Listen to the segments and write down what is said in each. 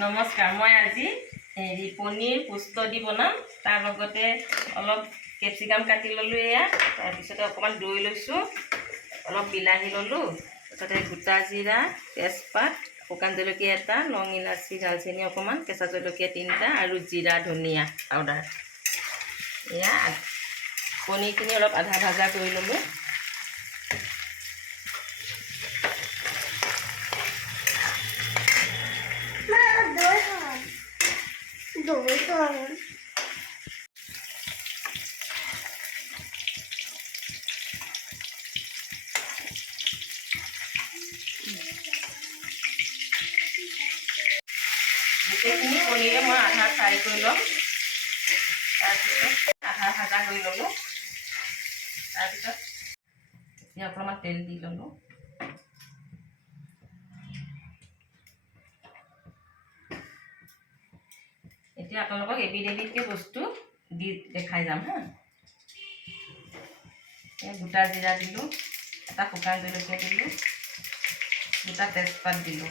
নমস্কাৰ, মই আজি পনীৰ পোস্ত দি বনাম। তাৰ লগতে অলপ কেপচিকাম কাটি ল'লোঁ, এয়া তাৰপিছতে অকণমান দৈ লৈছোঁ, অলপ বিলাহী ল'লোঁ, তাৰপিছতে গোটা জিৰা, তেজপাত, শুকান জলকীয়া এটা, লং ইলাচি, দালচেনি অকণমান, কেঁচা জলকীয়া 3টা আৰু জিৰা ধনিয়া পাউডাৰ। এয়া পনীৰখিনি অলপ আধা ভাজা কৰি ল'লোঁ। গোটেইখিনি পনীৰে মই আধা ফ্ৰাই কৰি ল'ম, তাৰপিছত আধা ভাজা কৰি ল'লোঁ, তাৰপিছত এতিয়া অকণমান তেল দি ল'লোঁ। এতিয়া আপোনালোকক এবিধকে বস্তু দি দেখাই যাম হা। গোটা জিৰা দিলোঁ, এটা শুকান জলকীয়া দিলোঁ, দুটা তেজপাত দিলোঁ,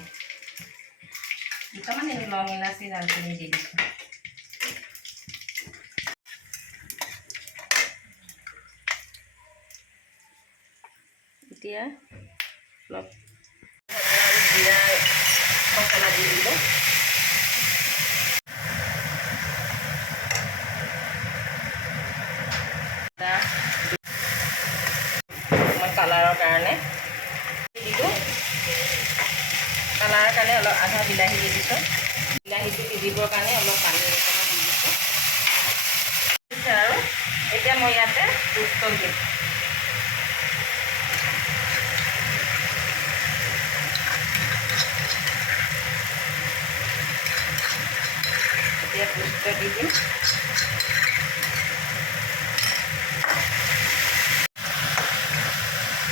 দুটামান লং ইলাচি দালচেনি দি দিছোঁ। এতিয়া অলপ জিৰা মছলা দি দিলোঁ। কালাৰৰ কাৰণে দিলোঁ, কালাৰৰ কাৰণে অলপ আধা বিলাহী দি দিছোঁ, বিলাহীটো সিজিবৰ কাৰণে অলপ পানী অকণমান দি দিছোঁ। আৰু এতিয়া মই ইয়াতে পোস্ত দিম। এতিয়া পোস্ত দি দিম।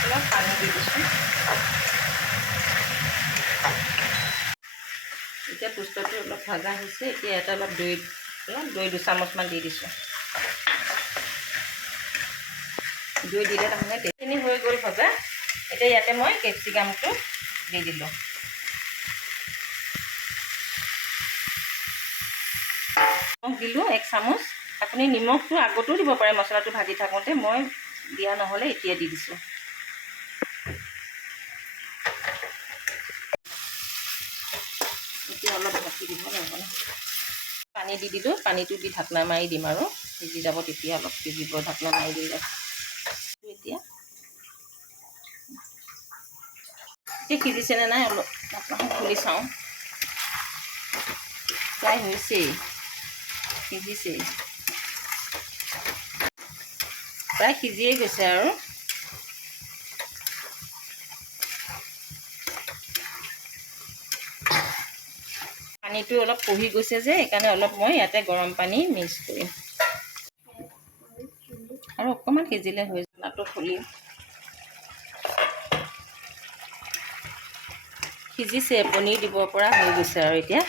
অলপ পানী দি দিছোঁ। এতিয়া পোস্তটো অলপ ভাজা হৈছে। এতিয়া এটা অলপ দৈ 2 চামুচমান দি দিছোঁ। দৈ দিলে তাৰমানে এইখিনি হৈ গ'ল ভজা। এতিয়া ইয়াতে মই কেপচিকামটো দি দিলোঁ। নিমখ দিলোঁ 1 চামুচ। আপুনি নিমখটো আগতেও দিব পাৰে, মছলাটো ভাজি থাকোঁতে। মই দিয়া নহ'লে এতিয়া দি দিছোঁ। এতিয়া অলপ ঢাকি দিব লাগিব। পানী দি দিলোঁ, পানীটো দি ঢাকনা মাৰি দিম আৰু সিজি যাব। তেতিয়া অলপ সিজিব ঢাকনা মাৰি দিলে। এতিয়া সিজিছেনে নাই অলপ ঢাকনাখন খুলি চাওঁ। প্ৰায় হৈছেই, সিজিছেই, প্ৰায় সিজিয়ে গৈছে আৰু। পানীটো অলপ কহি গৈছে যে, সেইকাৰণে অলপ মই ইয়াতে গৰম পানী মিক্স কৰিম আৰু অকণমান সিজিলে হৈ ঢাকনাটো খুলি। সিজিছে, পনীৰ দিব পৰা হৈ গৈছে আৰু এতিয়া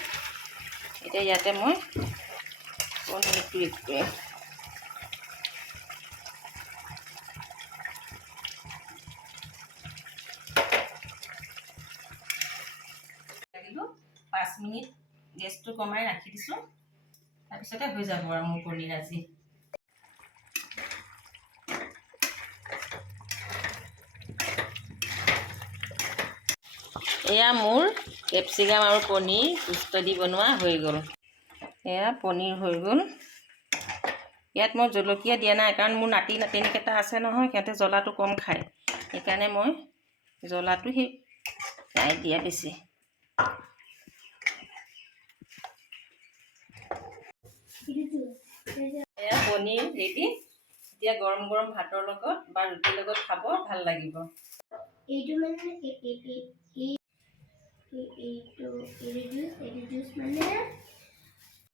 ইয়াতে মই পনীৰটো এড কৰিম। লাগিলোঁ 5 মিনিট গেছটো কমাই ৰাখি দিছোঁ। তাৰপিছতে হৈ যাব আৰু মোৰ পনীৰ আজি। এয়া মোৰ কেপচিকাম আৰু পনীৰ পোস্ত দি বনোৱা হৈ গ'ল। এয়া পনীৰ হৈ গ'ল। ইয়াত মই জলকীয়া দিয়া নাই, কাৰণ মোৰ নাতিনীকেইটা আছে নহয়, সিহঁতে জ্বলাটো কম খায়। সেইকাৰণে মই জ্বলাটো নাই দিয়া বেছি। এয়া পনীৰ ৰেডি। এতিয়া গৰম গৰম ভাতৰ লগত বা ৰুটিৰ লগত খাব ভাল লাগিব। এইটো মানে